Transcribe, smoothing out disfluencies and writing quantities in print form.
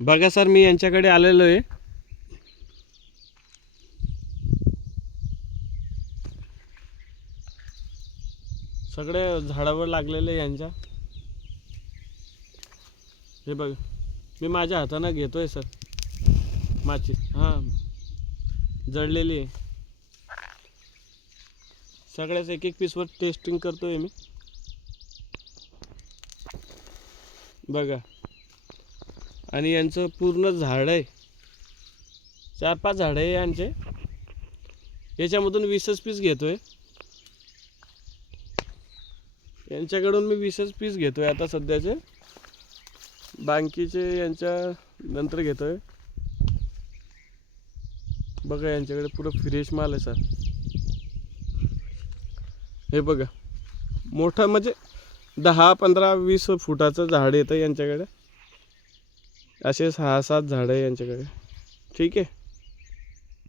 बघा सर, मी यांच्याकडे आलेलो आहे. सगळे झाडावर लागलेले यांच्या. हे बघ, मी माझ्या हाताने घेतोय सर माची. हां, जळलेली आहे. सगळ्याच एक एक पीसवर टेस्टिंग करतोय मी. बघा, आणि यांचं पूर्ण झाड आहे, 4-5 झाड आहे यांचे. याच्यामधून 20 पीस घेतोय. यांच्याकडून मी 20 पीस घेतोय आता सध्याचे. बाकीचे यांच्या नंतर घेतोय. बघा, यांच्याकडे पुरं फ्रेश माल आहे सर. हे बघा, मोठं म्हणजे 10, 15, 20 फुटाचं झाड येतं यांच्याकडे. असे 6-7 झाड आहे यांच्याकडे. ठीक आहे.